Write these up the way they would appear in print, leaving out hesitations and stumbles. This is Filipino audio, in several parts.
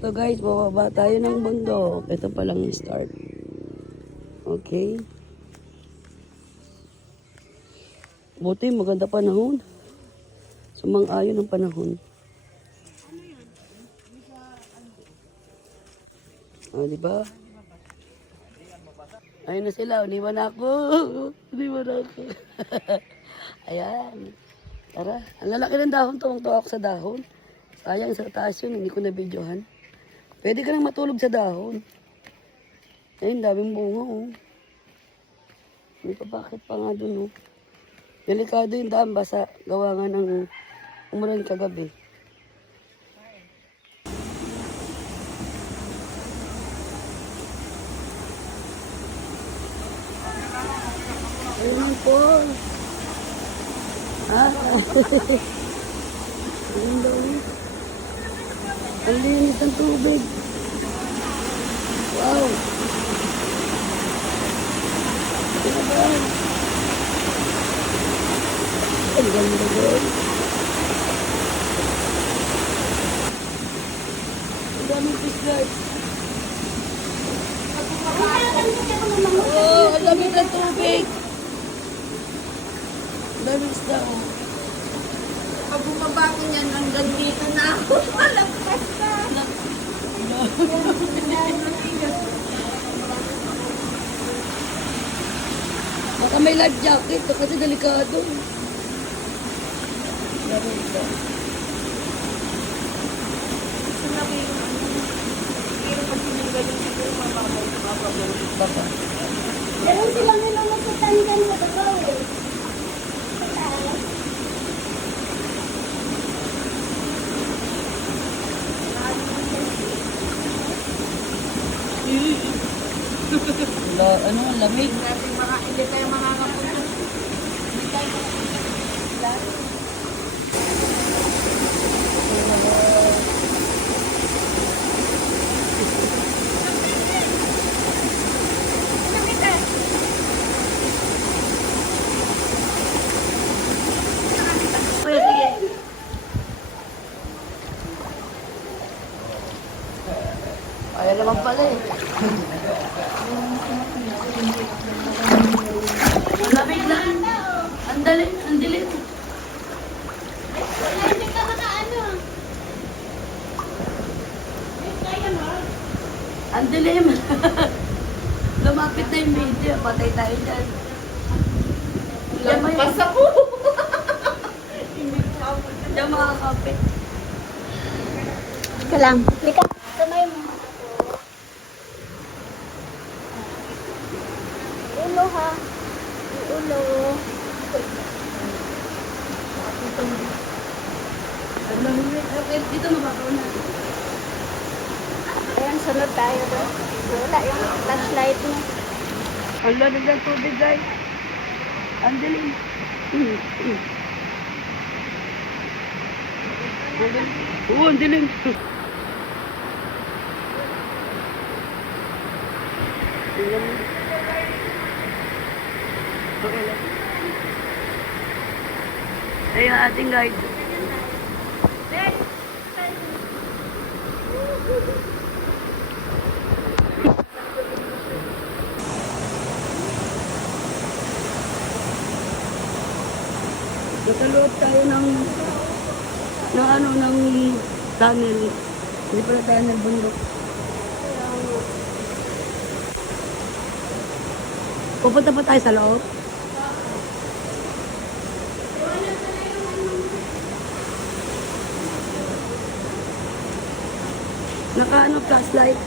Ito guys, bababa tayo ng bundok. Ito palang start. Okay. Buti maganda panahon. Sumang-ayon ang panahon. Di ba? Ayun na sila, uliwan ako. Uliwan ako. Ayan. Tara, ang lalaki ng dahon, tuwang-tuwa ako sa dahon. Sayang, sa taas yun, hindi ko na-videohan. Pwede ka nang matulog sa dahon. Ayun, daming bunga, oh. May papakit pa nga dun, oh. Delikado yung daan, basa gawa nga ng umulan kagabi. Ayun po. Ang linis ng tubig. Wow. Ang ganda doon. Ang daming fish guys. Oh, ang daming ng tubig. Ang daming isda. Pag bumaba ko niyan, hanggang dito na ako. Malagpas ka. Baka may life jacket kasi delikado. Meron silang nilulusutan dyan sa babaw eh. Wala, ano, lamig. Hindi tayo makakapunta. Hindi tayo makakapunta. Ayaw naman pala eh. Lamig lang. Ang dilim. Hindi ka makaano. Ang dilim. Lumapit na yung video. Patay tayo dyan. Lampas ako. Diyan makakapit. Ika lang. Lika. Kamay mo. Ulo ha. Ulo. Dito mabakaw na. Ayan, sunod tayo doon. Wala yung flashlight mo. Ang lamig ng tubig guys. Ang dilim. Oo, ang dilim. Ayun ang ating guide. Nasa loob tayo ng tunnel. Hindi pala tunnel, bundok. Pupunta pa tayo sa loob. Flashlight.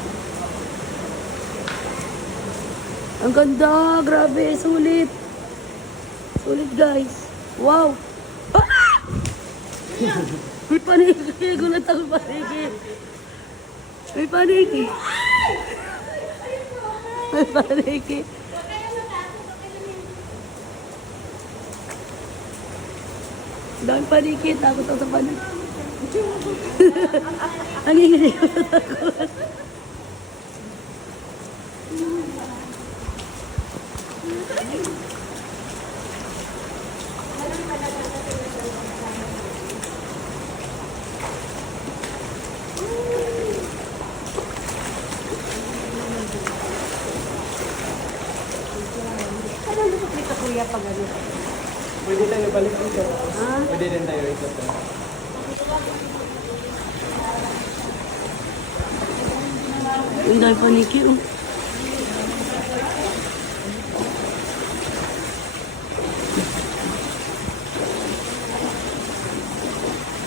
Ang ganda, grabe, sulit. Sulit guys. Wow. Ah! May paniki, gulat ako paniki. May paniki. May paniki. Dahil paniki, takot ako sa paniki. Ang ingay ko sa takot. Pwede tayo balik dito. Ha? Pwede din tayo ikot. Ang dahil paniki, oh.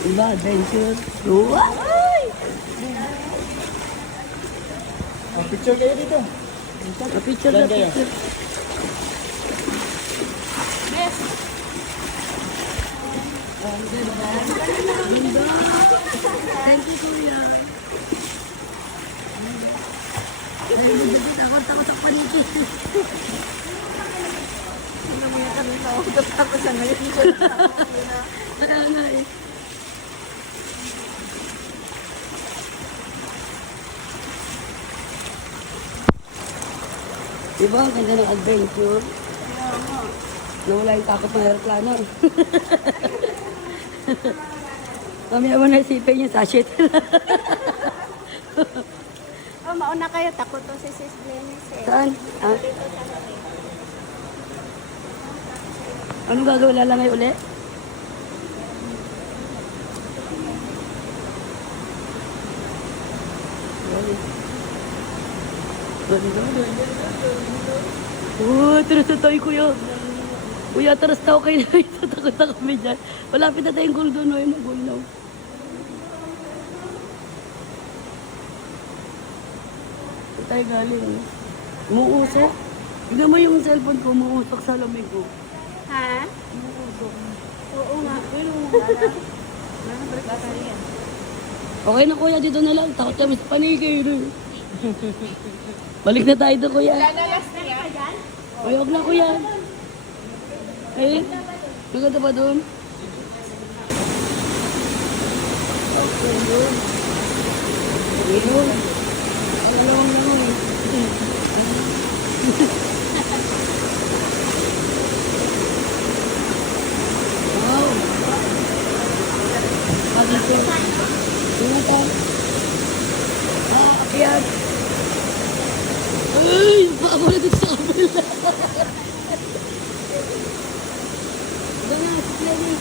Diba, adventure? Wow! Picture kayo dito. Picture na Saan kayo? picture. Thank you, Kuya. Takot sa paniki. Ano mo yan kami naudot ako sa ngayon. Kaya nga eh. Diba, ang ganda ng adventure. Nawala yung takot ng aeroplano. Mamaya mo na isipin yung sachet. Oh, mauna kayo. Takot to si Sis Glennis eh. Saan? Ah? Anong gagawin? Lalangay ulit? Oh, atras na tayo, kuya. Kuya, atras na ako kayo na ito. Takot na kami dyan. Malapit na tayong Golden Oil na Golden. Saan tayo galing? Umuusok. Tignan mo yung cellphone ko, umuusok sa lamig ko. Ha? Umuusok. Oo nga. Okay na kuya, dito na lang. Takot kami sa panigay. Balik na tayo doon, kuya. Ay, huwag na, kuya. Eh, maganda pa doon. Okay, yun. Yun. Dalawang na nun. Wow. Dito. Tingnan ka. Akyat. Ay, baka mo na dito sa kabila. Ganyan, Lenny.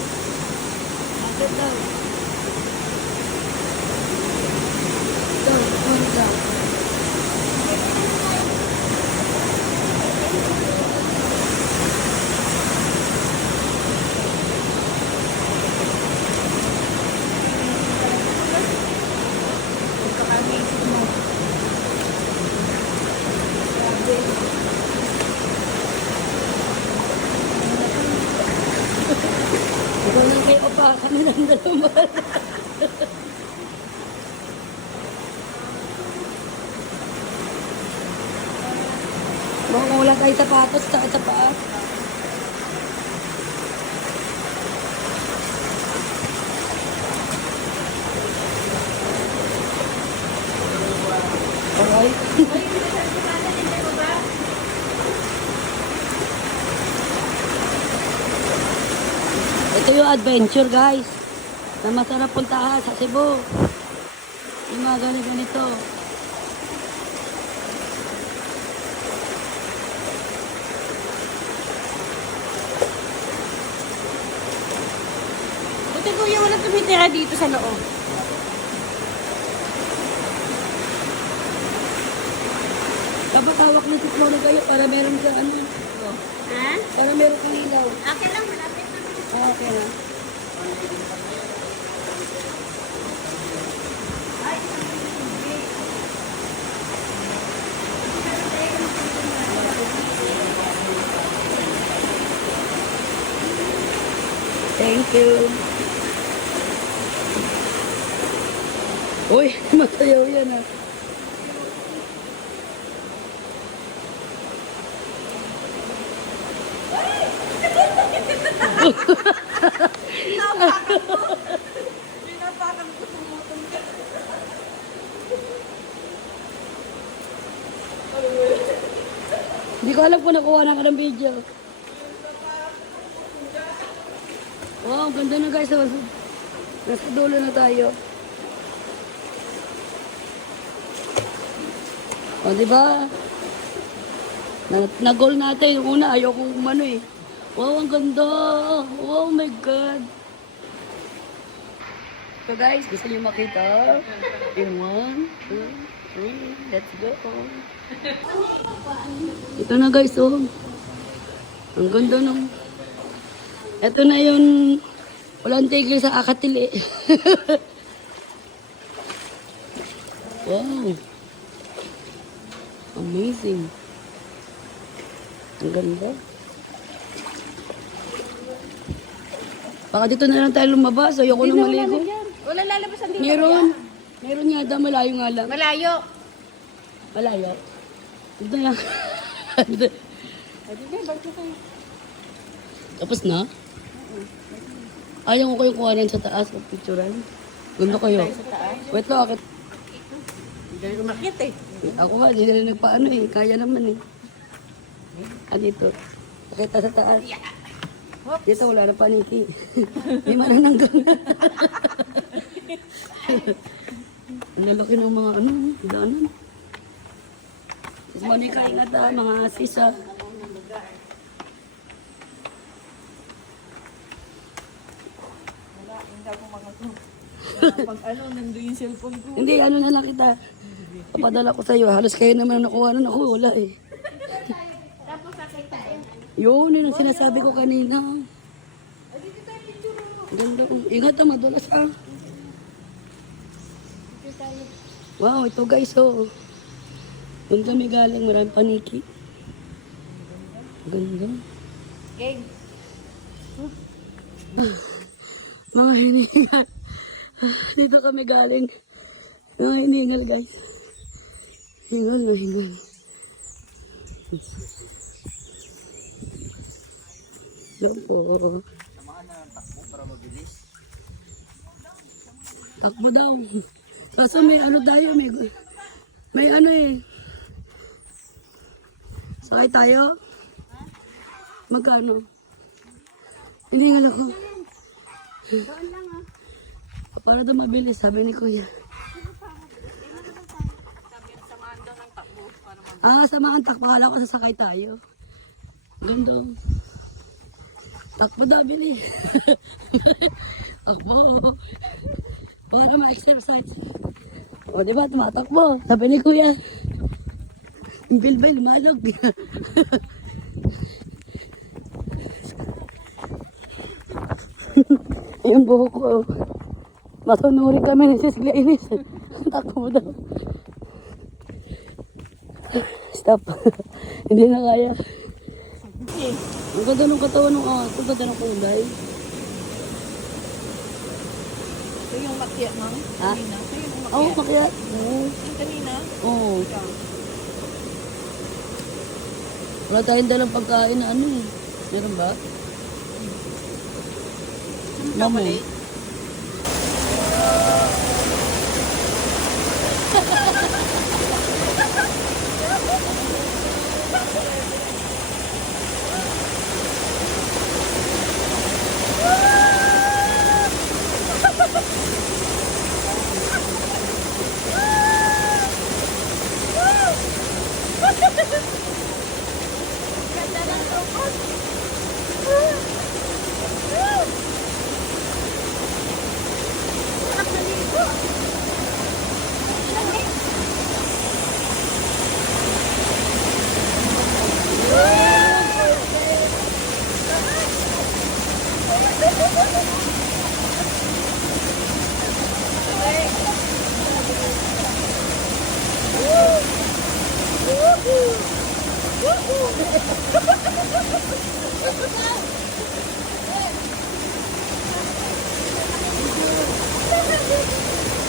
Akit daw. Daw. Ikaw lang kayo pa, kami lang dalawa. Mukhang wala tayo sapatos sa paa. Alright. Ito yung adventure, guys, na masarap puntahan sa Cebu. Yung mga ganito. Buti kuya, wala tumitira dito sa loob. Kapag hawak ng tiklo na kayo para meron ka ano. Ha? Para meron kang ilaw. Okay lang, malapit na. Ah, okay na. Thank you. Uy, masayaw yan ah. Pinapakan ko tumutong ka. Hindi ko alam kung nakuha na ka ng video. Wow, ganda na guys. Nasa dulo na tayo. O, diba? Na-goal natin. Yung una, ayaw kong umano eh. Wow, ang ganda. Oh my God. So guys, gusto niyo makita? In 1, 2, 3, let's go. Ito na guys, oh. Ang ganda nung... Ito na yung... Walang tigil sa akatili. Wow. Amazing. Ang ganda. Baka dito na lang tayo lumabas. Ayoko na maligo. Wala lalabasan dito. Meron. Meron yata. Malayo nga lang. Malayo. Malayo. Dito lang. Tapos na? Ayaw ko kayong kuhanan sa taas o picturean. Gundo kayo. Wait lang, akit. Hindi ko makita eh. Ako nga, hindi na nagpaano eh. Kaya naman eh. Ah, dito. Nakita sa taas. Dito, wala na paniki. Hindi manananggang. Ang lalaki ng mga ano, daanan. Sis Monica, ingat ah, mga sisa. Pag ano, nandun yung cellphone ko. Hindi, ano na lang kita. Papadala ko sa'yo. Halos kayo naman ang nakuha nun. Ako, wala eh. Yun, yun ang sinasabi ko kanina. Ganda. Ingat na, madulas ah. Wow, ito guys, oh. Doon kami galing, maraming paniki. Ganda. Gang. Mga hiningal. Dito kami galing. Mga hiningal, guys. Hingal na hingal. Yan po. Takbo daw. Kaso may ano tayo, may ano eh. Sakay tayo? Magkano? Hiningal ako. Para daw mabilis, sabi ni Kuya. Ah, samahan takbo. Kala ko sasakay tayo. Ganda. Takbo daw, bili. Takbo. Para ma-exercise. O, diba? Tumatakbo. Sabi ni Kuya. Yung bilbay, lumalog. Yung buhok ko. Masunuri kami ni Sis Glenis. Takbo daw. Stop. Hindi na kaya. Ang ganda ng katawan ng ato. Ang ganda ng kulay. Ito yung makyat, no? Ha? Kanina. Ito yung makyat. Oo, makyat. Oo. Yung kanina. Oo. Wala tayong dalang pagkain na ano eh. Meron ba? Mamo.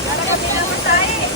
Para kami naman tayo.